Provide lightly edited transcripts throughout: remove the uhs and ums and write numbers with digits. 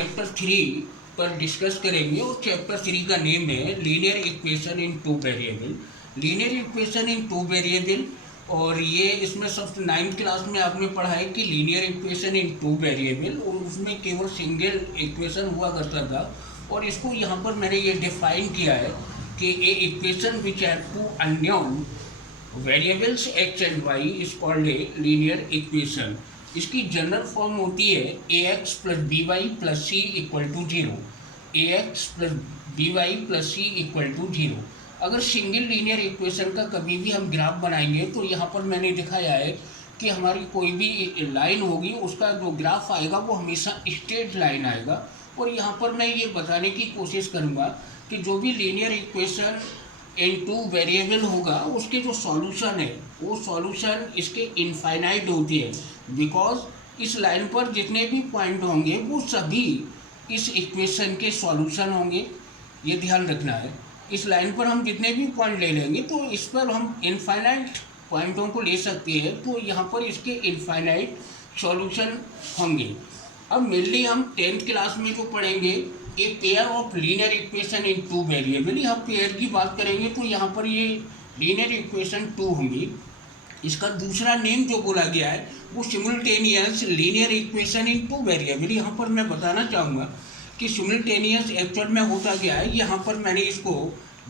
Chapter 3 पर discuss करेंगे और चैप्टर 3 का नेम है linear equation in two variable. Linear equation in two variable, और ये इसमें सब 9th क्लास में आपने पढ़ा है कि linear equation in two variable, और उसमें केवल सिंगल इक्वेशन हुआ करता था। और इसको यहाँ पर मैंने ये डिफाइन किया है कि a equation which have two unknown variables x and y is called a linear equation. इसकी जनरल फॉर्म होती है a x plus b y plus c equal to zero. A x plus b y plus c equal to zero. अगर single linear equation का कभी भी हम graph बनाएंगे तो यहाँ पर मैंने दिखाया है कि हमारी कोई भी लाइन होगी, उसका जो ग्राफ आएगा वो हमेशा स्ट्रेट लाइन आएगा। और यहाँ पर मैं ये बताने की कोशिश करूँगा कि जो भी linear equation in two variable होगा उसके जो सॉल्यूशन है वो सॉल्यूशन इसके इनफाइनाइट होती है, बिकॉज इस लाइन पर जितने भी पॉइंट होंगे वो सभी इस इक्वेशन के सॉल्यूशन होंगे। ये ध्यान रखना है। इस लाइन पर हम जितने भी पॉइंट ले लेंगे तो इस पर हम इनफाइनाइट पॉइंटों को ले सकते हैं, तो यहाँ पर इसके इनफाइनाइट सॉल्यूशन होंगे। अब मेनली हम 10th क्लास में जो पढ़ेंगे ए pair of linear equation in two variable, यहाँ पेयर की बात करेंगे तो यहाँ पर ये लीनियर इक्वेशन 2 होंगी। इसका दूसरा नेम जो बोला गया है वो simultaneous linear equation in two variable. यहाँ पर मैं बताना चाहूँगा कि सिमुलटेनियस एक्चुअल में होता क्या है। यहाँ पर मैंने इसको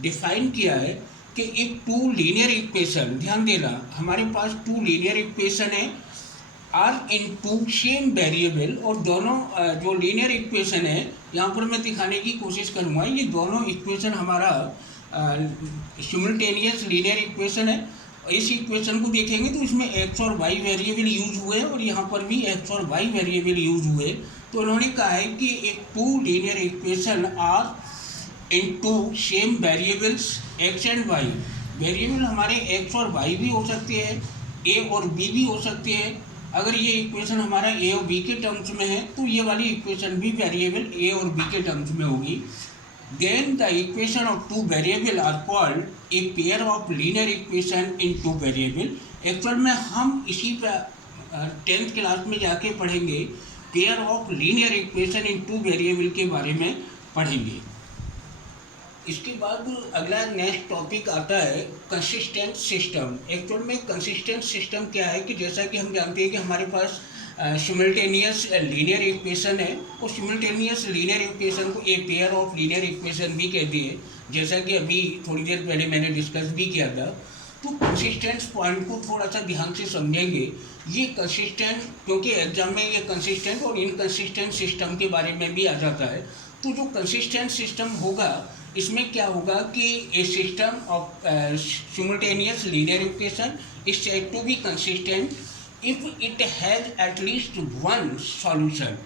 डिफाइन किया है कि एक टू लीनियर इक्वेशन, ध्यान देना, हमारे पास टू लीनियर इक्वेशन है are in two same variable, और दोनों जो लीनियर इक्वेशन है यहाँ पर मैं दिखाने की कोशिश करूँगा, ये दोनों इक्वेशन हमारा सिमुलटेनियस लीनियर इक्वेशन है। इस इक्वेशन को देखेंगे तो इसमें एक्स और वाई वेरिएबल यूज हुए और यहाँ पर भी एक्स और वाई वेरिएबल यूज हुए। तो उन्होंने कहा है कि एक two linear equation are in two same variables x and Y. Variable हमारे एक्स और वाई भी हो सकते हैं, ए और बी भी हो सकते हैं। अगर ये इक्वेशन हमारा ए और बी के टर्म्स में है तो ये वाली इक्वेशन भी वेरिएबल ए और बी के टर्म्स में होगी। Then the equation of two variable are called a pair of linear equation in two variable. Actual में हम इसी पर 10th क्लास में जाके पढ़ेंगे, pair of linear equation in two variable के बारे में पढ़ेंगे। इसके बाद अगला नेक्स्ट टॉपिक आता है कंसिस्टेंट सिस्टम। एक्चुअल में कंसिस्टेंट सिस्टम क्या है कि जैसा कि हम जानते हैं कि हमारे पास सिमुलटेनियस लीनियर इक्वेशन है, और सिमुलटेनियस लीनियर इक्वेशन को ए पेयर ऑफ लीनियर इक्वेशन भी कहते हैं, जैसा कि अभी थोड़ी देर पहले मैंने डिस्कस भी किया था। तो कंसिस्टेंट पॉइंट को थोड़ा सा ध्यान से समझेंगे। ये कंसिस्टेंट, क्योंकि एग्जाम में ये कंसिस्टेंट और इनकंसिस्टेंट सिस्टम के बारे में भी आ जाता है। तो जो कंसिस्टेंट सिस्टम होगा इसमें क्या होगा कि a system of simultaneous linear equation is said to be consistent if it has at least one solution.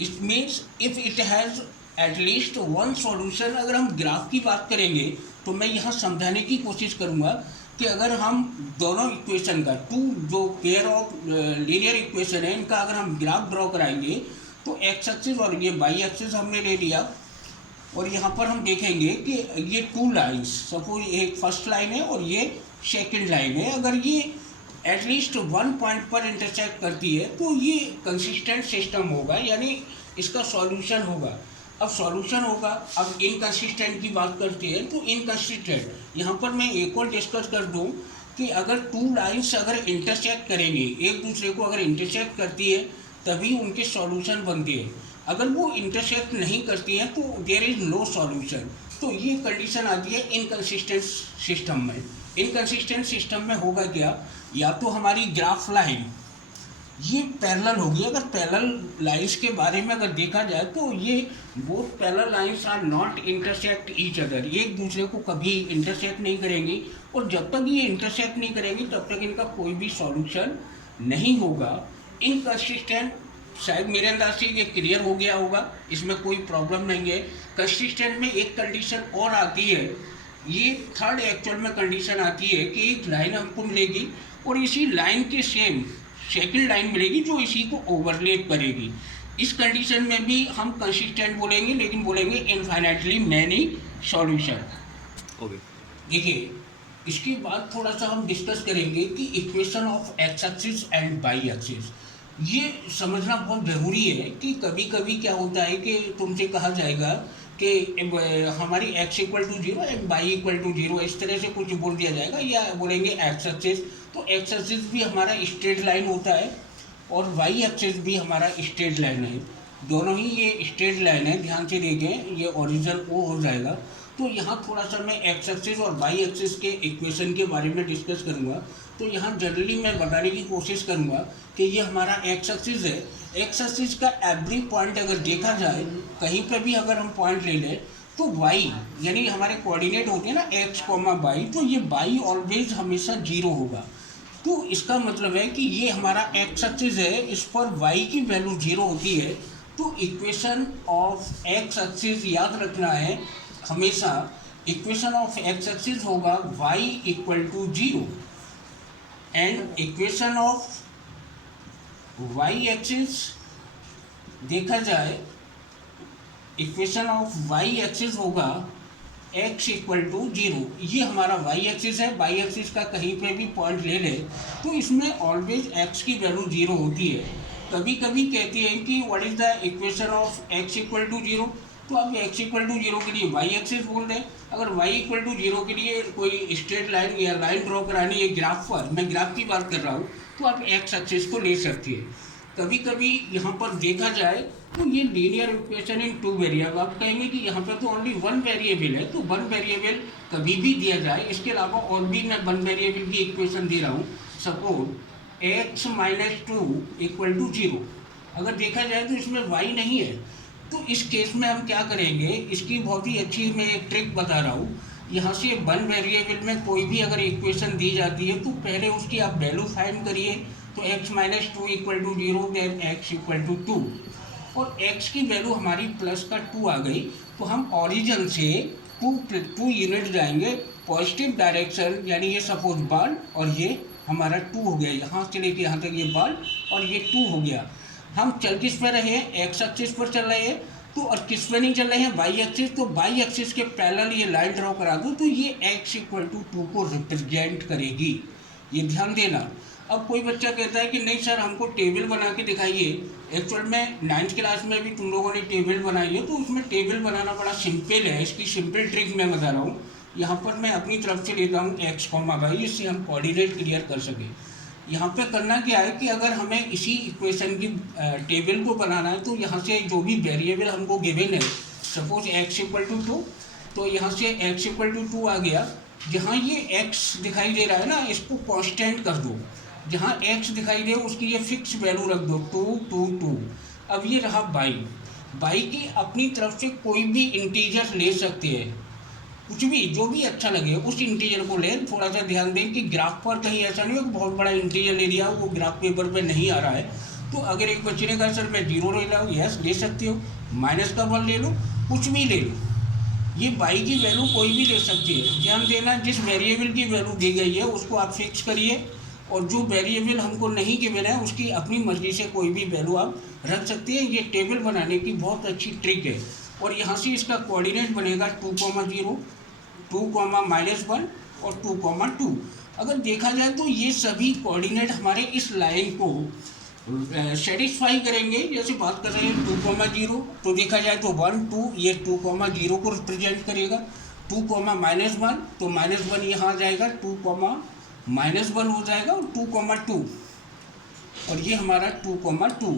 It means if it has at least one solution। अगर हम ग्राफ की बात करेंगे तो मैं यहाँ समझाने की कोशिश करूँगा कि अगर हम दोनों इक्वेशन का टू जो पेयर ऑफ लीनियर इक्वेशन है इनका अगर हम ग्राफ ड्रॉ कराएंगे तो एक्स एक्सिस और ये वाई एक्सिस हमने ले लिया, और यहाँ पर हम देखेंगे कि ये टू लाइन्स, सपोज एक फर्स्ट लाइन है और ये सेकेंड लाइन है, अगर ये एटलीस्ट वन पॉइंट पर इंटरसेक्ट करती है तो ये कंसिस्टेंट सिस्टम होगा, यानी इसका सॉल्यूशन होगा। अब सॉल्यूशन होगा। अब इनकंसिस्टेंट की बात करते हैं तो इनकंसिस्टेंट, यहाँ पर मैं एक और डिस्कस कर दूँ कि अगर टू लाइन्स अगर इंटरसेक्ट करेंगे, एक दूसरे को अगर इंटरसेक्ट करती है तभी उनके सॉल्यूशन बनते हैं। अगर वो इंटरसेक्ट नहीं करती हैं तो देयर इज़ नो सॉल्यूशन। तो ये कंडीशन आती है इनकंसिस्टेंट सिस्टम में। इनकंसिस्टेंट सिस्टम में होगा क्या, या तो हमारी ग्राफ लाइन ये पैरेलल होगी। अगर पैरेलल लाइंस के बारे में अगर देखा जाए तो ये वो parallel lines are not intersect each other, ये एक दूसरे को कभी इंटरसेक्ट नहीं करेंगी, और जब तक ये इंटरसेक्ट नहीं करेंगी तब तक इनका कोई भी सॉल्यूशन नहीं होगा। इनकंसिस्टेंट, शायद मेरे अंदाज से ये क्लियर हो गया होगा, इसमें कोई प्रॉब्लम नहीं है। कंसिस्टेंट में एक कंडीशन और आती है, ये थर्ड एक्चुअल में कंडीशन आती है कि एक लाइन हमको मिलेगी और इसी लाइन के सेम सेकंड लाइन मिलेगी जो इसी को ओवरलैप करेगी। इस कंडीशन में भी हम कंसिस्टेंट बोलेंगे, लेकिन बोलेंगे इनफाइनाइटली मैनी सॉल्यूशन। ओके, देखिए इसके बाद थोड़ा सा हम डिस्कस करेंगे कि equation of X axis and Y axis. ये समझना बहुत ज़रूरी है कि कभी कभी क्या होता है कि तुमसे कहा जाएगा कि हमारी x equal to zero and y equal to zero, इस तरह से कुछ बोल दिया जाएगा, या बोलेंगे एक्स एक्सिस। तो एक्स एक्सिस भी हमारा स्ट्रेट लाइन होता है और वाई एक्सिस भी हमारा स्ट्रेट लाइन है। दोनों ही ये स्ट्रेट लाइन है, ध्यान से देखें, ये ओरिजिन ओ हो जाएगा। तो यहाँ थोड़ा सा मैं एक्स एक्सिस और वाई एक्सिस के इक्वेशन के बारे में डिस्कस करूँगा। तो यहाँ जनरली मैं बताने की कोशिश करूँगा कि ये हमारा एक्स एक्सिस है। एक्स एक्सिस का एवरी पॉइंट अगर देखा जाए, कहीं पर भी अगर हम पॉइंट ले लें, तो वाई यानी हमारे कोऑर्डिनेट होते हैं ना एक्स कॉमा वाई, तो ये वाई ऑलवेज हमेशा जीरो होगा। तो इसका मतलब है कि ये हमारा एक्स एक्सिस है, इस पर वाई की वैल्यू जीरो होती है। तो इक्वेशन ऑफ एक्स एक्सिस याद रखना है हमेशा, इक्वेशन ऑफ एक्स एक्सिस होगा Y equal to zero, and equation of Y axis देखा जाए, इक्वेशन ऑफ वाई एक्सिस होगा x इक्वल टू जीरो। ये हमारा y एक्सिस है, y एक्सिस का कहीं पे भी पॉइंट ले ले तो इसमें ऑलवेज x की वैल्यू जीरो होती है। कभी कभी कहते हैं कि what is the equation of x equal to zero, तो आप x इक्वल टू जीरो के लिए y एक्सिस बोल दें। अगर y इक्वल टू जीरो के लिए कोई स्ट्रेट लाइन या लाइन ड्रॉ करानी है ग्राफ पर, मैं ग्राफ की बात कर रहा हूँ, तो आप x एक्सिस को ले सकते हैं। कभी कभी यहाँ पर देखा जाए तो ये linear equation in two variable, आप कहेंगे कि यहाँ पर तो ओनली वन वेरिएबल है, तो वन वेरिएबल कभी भी दिया जाए, इसके अलावा और भी मैं वन वेरिएबल की इक्वेशन दे रहा हूँ। Suppose x minus two equal to zero, अगर देखा जाए तो इसमें y नहीं है, तो इस केस में हम क्या करेंगे, इसकी बहुत ही अच्छी मैं एक ट्रिक बता रहा हूँ। यहाँ से वन वेरिएबल में कोई भी अगर इक्वेशन दी जाती है तो पहले उसकी आप वैल्यू फाइंड करिए। तो x minus two equal to zero, then x equal to two, और x की वैल्यू हमारी प्लस का टू आ गई। तो हम ओरिजिन से टू यूनिट जाएंगे पॉजिटिव डायरेक्शन, यानी ये सपोज बॉल और ये हमारा टू हो गया, यहाँ से लेके यहाँ तक ये बॉल और ये टू हो गया। हम चल किस पर रहे हैं, एक्स एक्सिस पर चल रहे हैं, तो और किस पर नहीं चल रहे हैं, वाई एक्सिस। तो वाई एक्सिस के पैरेलल ये लाइन ड्रॉ करा दूँ तो ये x इक्वल टू टू को रिप्रेजेंट करेगी, ये ध्यान देना। अब कोई बच्चा कहता है कि नहीं सर हमको टेबल बना के दिखाइए। एक्चुअल में 9th क्लास में भी तुम लोगों ने टेबल बनाई है, तो उसमें टेबल बनाना बड़ा सिंपल है। इसकी सिंपल ट्रिक मैं बता रहा हूँ। यहाँ पर मैं अपनी तरफ से लेता हूँ एक्स कॉमा वाई, इससे हम कोऑर्डिनेट क्लियर कर सकें। यहाँ पे करना क्या है कि अगर हमें इसी इक्वेशन की टेबल को बनाना है, तो यहाँ से जो भी वेरिएबल हमको गिवन है, suppose X equal to two, तो यहाँ से एक्स इक्वल टू टू आ गया। जहाँ ये एक्स दिखाई दे रहा है ना, इसको कांस्टेंट कर दो। जहाँ x दिखाई दे उसकी ये फिक्स वैल्यू रख दो, टू टू टू। अब ये रहा y की अपनी तरफ से कोई भी इंटीजर ले सकते हैं, कुछ भी जो भी अच्छा लगे उस इंटीजर को ले। थोड़ा सा ध्यान दें कि ग्राफ पर कहीं ऐसा नहीं हो कि बहुत बड़ा इंटीजर ले लिया, वो ग्राफ पेपर पे नहीं आ रहा है। तो अगर एक बच्चे ने कहा सर मैं जीरो ले लाऊँ, यस ले सकते हो, माइनस का वन ले लो, कुछ भी ले लो, ये y की वैल्यू कोई भी ले सकती है। ध्यान देना जिस वेरिएबल की वैल्यू दी गई है उसको आप फिक्स करिए, और जो वेरिएबल हमको नहीं गिवन है उसकी अपनी मर्जी से कोई भी वैल्यू आप रख सकते हैं। ये टेबल बनाने की बहुत अच्छी ट्रिक है। और यहाँ से इसका कोऑर्डिनेट बनेगा 2,0, 2,-1 और 2,2। अगर देखा जाए तो ये सभी कोऑर्डिनेट हमारे इस लाइन को सेटिस्फाई करेंगे। जैसे बात कर रहे हैं 2,0, तो देखा जाए तो 1 2, ये 2,0 को रिप्रेजेंट करेगा। 2,-1, तो -1 यहाँ आ जाएगा, 2,-1 हो जाएगा, और 2,2, और ये हमारा 2,2।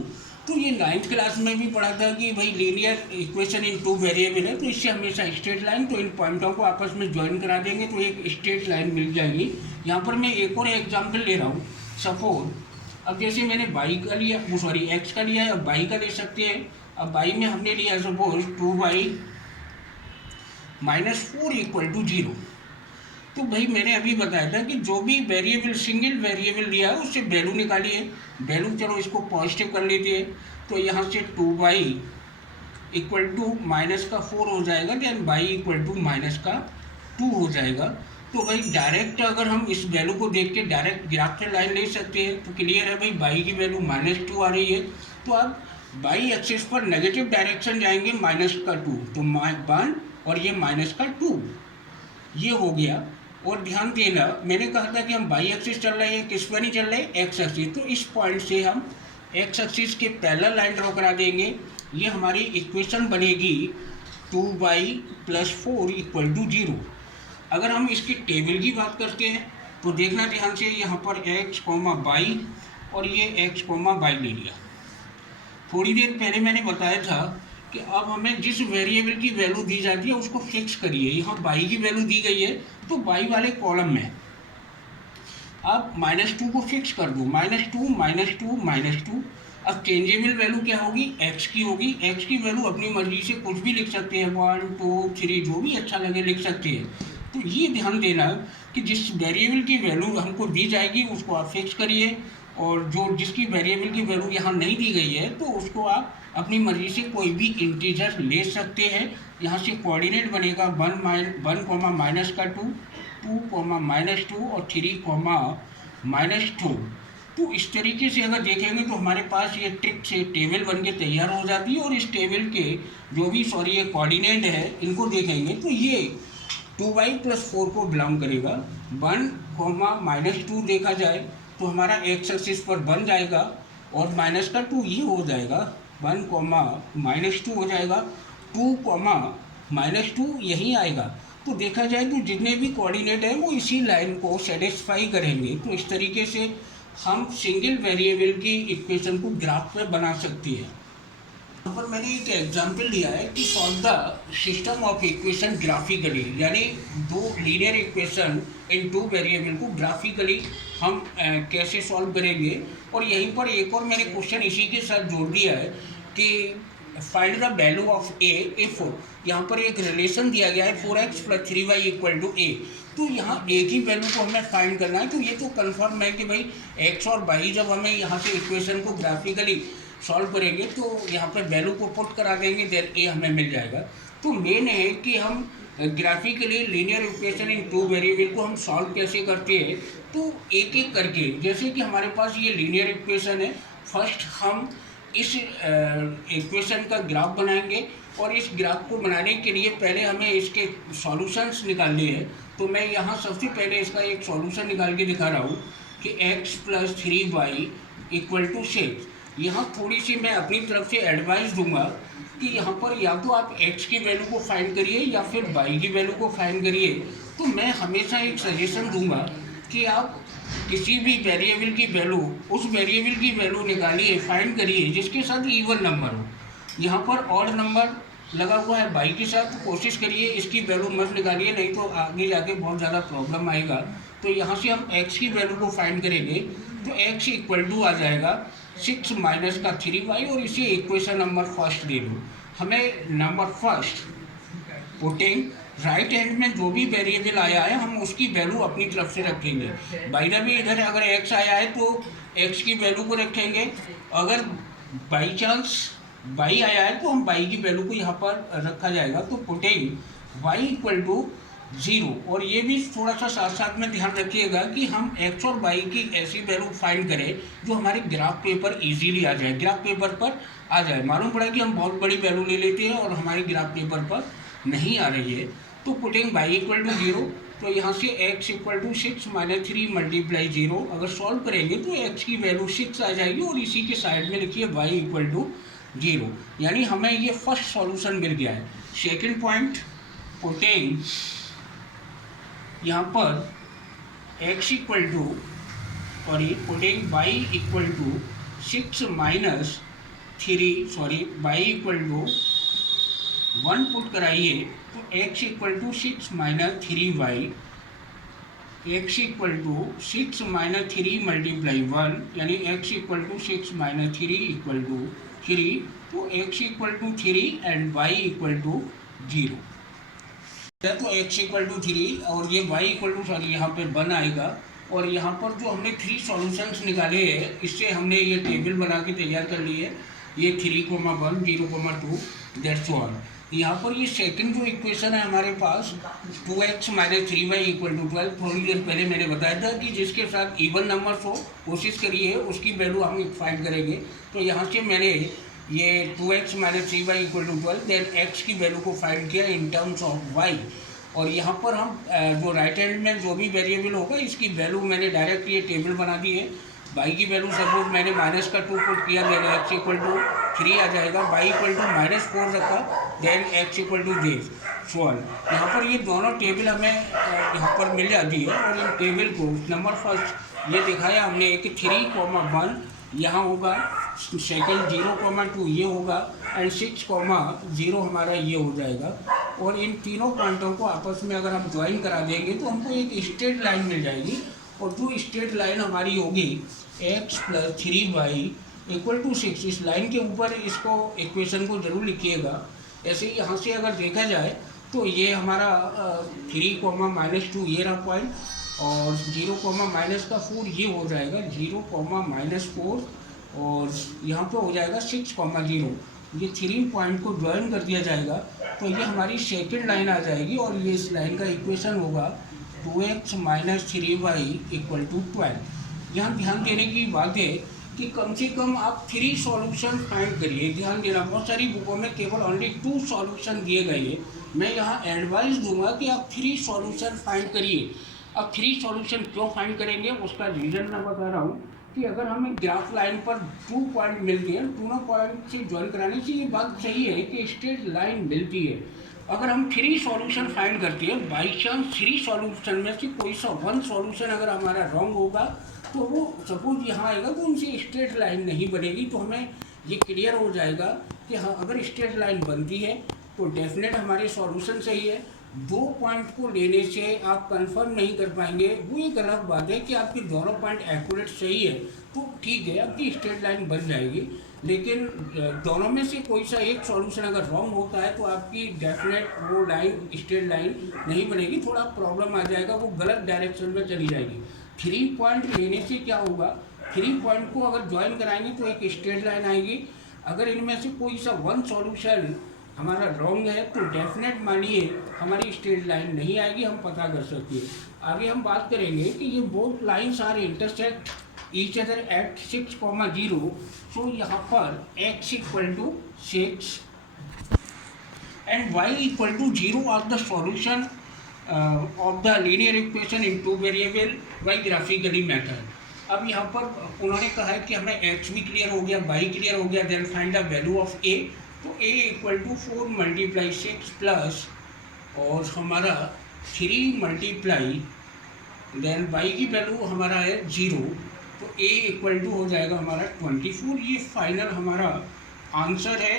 तो ये 9th क्लास में भी पढ़ा था कि भाई linear equation in two variable है, तो इससे हमेशा स्ट्रेट लाइन, तो इन पॉइंटों को आपस में ज्वाइन करा देंगे तो एक स्ट्रेट लाइन मिल जाएगी। यहाँ पर मैं एक और एग्जाम्पल ले रहा हूँ। सपोज अब जैसे मैंने y का लिया, x का लिया है, अब y का ले सकते हैं। अब y में हमने लिया सपोज 2y -4 इक्वल टू 0। तो भाई मैंने अभी बताया था कि जो भी वेरिएबल सिंगल वेरिएबल लिया है उससे वैल्यू निकालिए। वैल्यू चलो इसको पॉजिटिव कर लेते हैं, तो यहाँ से 2y इक्वल टू -4 हो जाएगा, देन y इक्वल टू -2 हो जाएगा। तो भाई डायरेक्ट अगर हम इस वैल्यू को देख के डायरेक्ट ग्राफ से लाइन ले सकते हैं, तो क्लियर है भाई y की वैल्यू -2 आ रही है। तो अब y एक्सिस पर नेगेटिव डायरेक्शन जाएंगे -2, तो 1 और ये -2, ये हो गया। और ध्यान देना मैंने कहा था कि हम y एक्सिस चल रहे हैं, किस पर नहीं चल रहे, x एक्सिस। तो इस पॉइंट से हम एक्स एक्सिस के पैरेलल लाइन ड्रॉ करा देंगे। ये हमारी इक्वेशन बनेगी 2y+4 = 0। अगर हम इसकी टेबल की बात करते हैं तो देखना ध्यान से, यहाँ पर x, y और ये x, y ले लिया। थोड़ी देर पहले मैंने बताया था कि अब हमें जिस वेरिएबल की वैल्यू दी जाती है उसको फिक्स करिए। यहाँ y की वैल्यू दी गई है तो y वाले कॉलम में अब -2 को फिक्स कर दो, -2 -2 -2। अब चेंजेबल वैल्यू क्या होगी, x की होगी। x की वैल्यू अपनी मर्जी से कुछ भी लिख सकते हैं, 1 2 3 जो भी अच्छा लगे लिख सकते हैं। तो ये ध्यान देना कि जिस वेरिएबल की वैल्यू हमको दी जाएगी उसको आप फिक्स करिए, और जो जिसकी वेरिएबल की वैल्यू यहाँ नहीं दी गई है तो उसको आप अपनी मर्जी से कोई भी इंटीजर ले सकते हैं। यहाँ से कोऑर्डिनेट बनेगा 1, -2, 2, -2 और 3, -2। तो इस तरीके से अगर देखेंगे तो हमारे पास ये ट्रिक से टेबल बन के तैयार हो जाती है। और इस टेबल के जो भी ये कोऑर्डिनेट है इनको देखेंगे तो ये 2y+4 को बिलोंग करेगा। 1, -2 देखा जाए तो हमारा एक्स एक्सिस पर बन जाएगा और -2 ये हो जाएगा, 1, -2 हो जाएगा, 2, -2 यही आएगा। तो देखा जाए तो जितने भी कोऑर्डिनेट हैं वो इसी लाइन को सेटिस्फाई करेंगे। तो इस तरीके से हम सिंगल वेरिएबल की इक्वेशन को ग्राफ पे बना सकते हैं। यहाँ पर मैंने एक एग्जांपल लिया है कि solve the system of equation graphically, यानी 2 लीनियर इक्वेशन इन 2 वेरिएबल को ग्राफिकली हम कैसे सॉल्व करेंगे। और यहीं पर एक और मैंने क्वेश्चन इसी के साथ जोड़ दिया है कि find the value of A if यहाँ पर एक रिलेशन दिया गया है 4x + 3y = a। तो यहाँ a की वैल्यू को हमें फाइंड करना है। तो ये तो कंफर्म है कि भाई x और y जब हमें यहाँ से इक्वेशन को ग्राफिकली सॉल्व करेंगे तो यहाँ पर वैल्यू को पुट करा देंगे, देन a हमें मिल जाएगा। तो मेन है कि हम ग्राफिकली लीनियर इक्वेशन इन 2 वेरिएबल को हम सॉल्व कैसे करते हैं। तो एक एक करके, जैसे कि हमारे पास ये लीनियर इक्वेशन है, फर्स्ट हम इस इक्वेशन का ग्राफ बनाएंगे। और इस ग्राफ को बनाने के लिए पहले हमें इसके सॉल्यूशंस निकालने हैं। तो मैं यहाँ सबसे पहले इसका एक सॉल्यूशन निकाल के दिखा रहा हूँ कि x + 3y = 6। यहाँ थोड़ी सी मैं अपनी तरफ से एडवाइस दूंगा कि यहाँ पर या तो आप x की वैल्यू को फाइंड करिए या फिर y की वैल्यू को फाइंड करिए। तो मैं हमेशा एक सजेशन दूंगा कि आप किसी भी वेरिएबल की वैल्यू, उस वेरिएबल की वैल्यू निकालिए, फाइंड करिए जिसके साथ इवन नंबर हो। यहाँ पर ऑड नंबर लगा हुआ है y के साथ, तो कोशिश करिए इसकी वैल्यू मत निकालिए, नहीं तो आगे जाके बहुत ज़्यादा प्रॉब्लम आएगा। तो यहाँ से हम x की वैल्यू को फाइंड करेंगे तो x = आ जाएगा 6 - 3y। और इसे इक्वेशन नंबर फर्स्ट दे दो। हमें number first putting right hand में जो भी वेरिएबल आया है हम उसकी वैल्यू अपनी तरफ से रखेंगे। बाय द वे इधर अगर x आया है तो x की वैल्यू को रखेंगे, अगर बाई चांस y आया है तो हम y की वैल्यू को यहाँ पर रखा जाएगा। तो पुटिंग y = 0। और ये भी थोड़ा सा साथ साथ में ध्यान रखिएगा कि हम x और y की ऐसी वैल्यू फाइंड करें जो हमारे ग्राफ पेपर इजीली आ जाए, ग्राफ पेपर पर आ जाए। मालूम पड़ा कि हम बहुत बड़ी वैल्यू ले लेते हैं और हमारे ग्राफ पेपर पर नहीं आ रही है। तो पुटिंग y = 0, तो यहाँ से x = 6 - 3 × 0 अगर सॉल्व करेंगे तो x की वैल्यू 6 आ जाएगी। और इसी के साइड में लिखिए y = 0, यानी हमें ये फर्स्ट सॉल्यूशन मिल गया है। सेकंड पॉइंट, पुटिंग यहाँ पर पुटिंग y = 6 - 3 y = 1 पुट कराइए तो x = 6 - 3y, x = 6 - 3 × 1, यानी x = 6 - 3 = 3। तो x = 3 एंड y = 0। तो x = 3 और ये y = यहाँ पे 1 आएगा। और यहाँ पर जो हमने 3 सॉल्यूशंस निकाले हैं इससे हमने ये टेबल बना के तैयार कर ली है। ये 3, 1, 0, 2 दैट्स ऑल। यहाँ पर ये सेकंड जो इक्वेशन है हमारे पास 2x - 3y = 12। थोड़ी देर पहले मैंने बताया था कि जिसके साथ इवन नंबर्स हो कोशिश करिए उसकी वैल्यू हम फाइंड करेंगे। तो यहाँ से मैंने ये 2x - 3y = 12, देन x की वैल्यू को फाइंड किया इन टर्म्स ऑफ y। और यहाँ पर हम जो राइट हैंड में जो भी वेरिएबल होगा इसकी वैल्यू मैंने डायरेक्ट ये टेबल बना दी है। बाई की वैल्यू सपोज मैंने माइनस का 2 पुट किया, देन एक्स इक्वल टू 3 आ जाएगा, बाई इक्वल टू -4 रखा, then X equal to this solve. यहाँ पर ये दोनों टेबल हमें यहाँ पर मिल जाती है, और इन टेबल को नंबर फर्स्ट ये दिखाया हमने कि 3,1 यहाँ होगा, सेकंड 0,2 ये होगा, एंड 6,0 हमारा ये हो जाएगा। और इन तीनों पॉइंटों को आपस में अगर हम ज्वाइन करा देंगे तो हमको एक स्ट्रेट लाइन मिल जाएगी, और जो स्ट्रेट लाइन हमारी होगी x + 3y = 6। इस लाइन के ऊपर इसको इक्वेशन को जरूर लिखिएगा। ऐसे ही यहाँ से अगर देखा जाए तो ये हमारा 3,-2 ये रहा पॉइंट, और 0,-4 ये हो जाएगा 0,-4, और यहाँ पे हो जाएगा 6,0। ये 3 पॉइंट को ज्वाइन कर दिया जाएगा तो ये हमारी सेकंड लाइन आ जाएगी, और ये इस लाइन का इक्वेशन होगा 2x - 3y = 12। यहाँ ध्यान देने की बात है कि कम से कम आप 3 सॉल्यूशन फाइंड करिए। ध्यान देना, बहुत सारी बुकों में केवल ओनली 2 सॉल्यूशन दिए गए हैं। मैं यहाँ एडवाइस दूंगा कि आप 3 सॉल्यूशन फाइंड करिए। अब 3 सॉल्यूशन क्यों फाइंड करेंगे उसका रीज़न मैं बता रहा हूँ कि अगर हमें ग्राफ लाइन पर 2 पॉइंट मिलते हैं, दोनों पॉइंट से ज्वाइन कराने से ये बात सही है कि स्ट्रेट लाइन मिलती है। अगर हम 3 सॉल्यूशन फाइंड करते हैं, बाई चांस 3 सॉल्यूशन में से कोई सा 1 सॉल्यूशन अगर हमारा रॉन्ग होगा तो वो सपोज यहाँ आएगा तो उनसे स्ट्रेट लाइन नहीं बनेगी। तो हमें ये क्लियर हो जाएगा कि हाँ, अगर स्ट्रेट लाइन बनती है तो डेफिनेट हमारे सॉल्यूशन सही है। 2 पॉइंट को लेने से आप कंफर्म नहीं कर पाएंगे, वो एक अलग बात है कि आपके दोनों पॉइंट एक्यूरेट सही है तो ठीक है, आपकी स्ट्रेट लाइन बन जाएगी। लेकिन दोनों में से कोई सा एक सॉल्यूशन अगर रॉन्ग होता है तो आपकी डेफिनेट वो लाइन स्ट्रेट लाइन नहीं बनेगी, थोड़ा प्रॉब्लम आ जाएगा, वो गलत डायरेक्शन में चली जाएगी। 3 पॉइंट लेने से क्या होगा, 3 पॉइंट को अगर ज्वाइन कराएंगे तो एक स्ट्रेट लाइन आएगी। अगर इनमें से कोई सा 1 सॉल्यूशन हमारा रॉन्ग है तो डेफिनेट मानिए हमारी स्ट्रेट लाइन नहीं आएगी, हम पता कर सकते हैं। आगे हम बात करेंगे कि ये both lines are intersect each other at 6,0। So यहाँ पर x = 6 and y = 0 are the solution of the linear equation in 2 variable by graphically method। अब यहाँ पर उन्होंने कहा है कि हमें x भी क्लियर हो गया, y क्लियर हो गया, then find the value of a। तो a = 4 × 6 प्लस और हमारा 3 × देन y की वैल्यू हमारा है 0, तो a = हो जाएगा हमारा 24। ये फाइनल हमारा आंसर है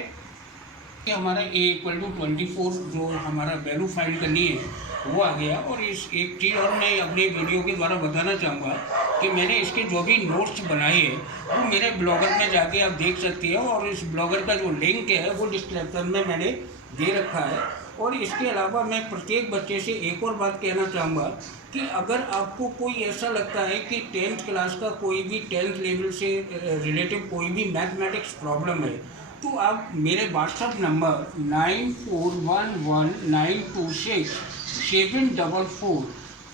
कि हमारा a = 24 जो हमारा वैल्यू फाइंड करनी है वो आ गया। और इस एक चीज़ और मैं अपने वीडियो के द्वारा बताना चाहूँगा कि मैंने इसके जो भी नोट्स बनाए हैं वो मेरे ब्लॉगर में जाके आप देख सकते हैं, और इस ब्लॉगर का जो लिंक है वो डिस्क्रिप्शन में मैंने दे रखा है। और इसके अलावा मैं प्रत्येक बच्चे से एक और बात कहना चाहूँगा कि अगर आपको कोई ऐसा लगता है कि 10th क्लास का कोई भी 10th लेवल से रिलेटिव कोई भी मैथमेटिक्स प्रॉब्लम है तो आप मेरे व्हाट्सअप नंबर 9411926744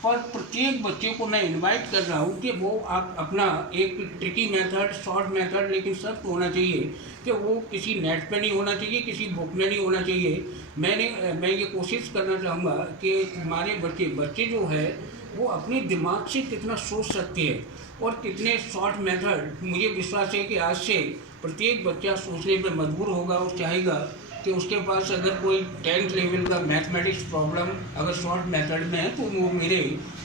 पर प्रत्येक बच्चे को मैं इनवाइट कर रहा हूँ कि वो आप अपना एक ट्रिकी मेथड, शॉर्ट मेथड, लेकिन सख्त होना चाहिए कि वो किसी नेट पे नहीं होना चाहिए, किसी बुक में नहीं होना चाहिए। मैं ये कोशिश करना चाहूँगा कि हमारे बच्चे जो है वो अपने दिमाग से कितना सोच सकते हैं और कितने शॉर्ट मेथड। मुझे विश्वास है कि आज से प्रत्येक बच्चा सोचने पर मजबूर होगा और चाहेगा कि उसके पास अगर कोई 10th लेवल का मैथमेटिक्स प्रॉब्लम अगर शॉर्ट मेथड में है तो वो मेरे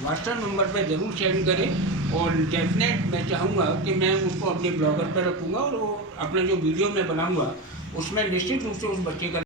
व्हाट्सएप नंबर पर ज़रूर सेंड करें। और डेफिनेट मैं चाहूँगा कि मैं उसको अपने ब्लॉगर पर रखूँगा और वो अपना जो वीडियो मैं बनाऊँगा उसमें निश्चित रूप से उस बच्चे का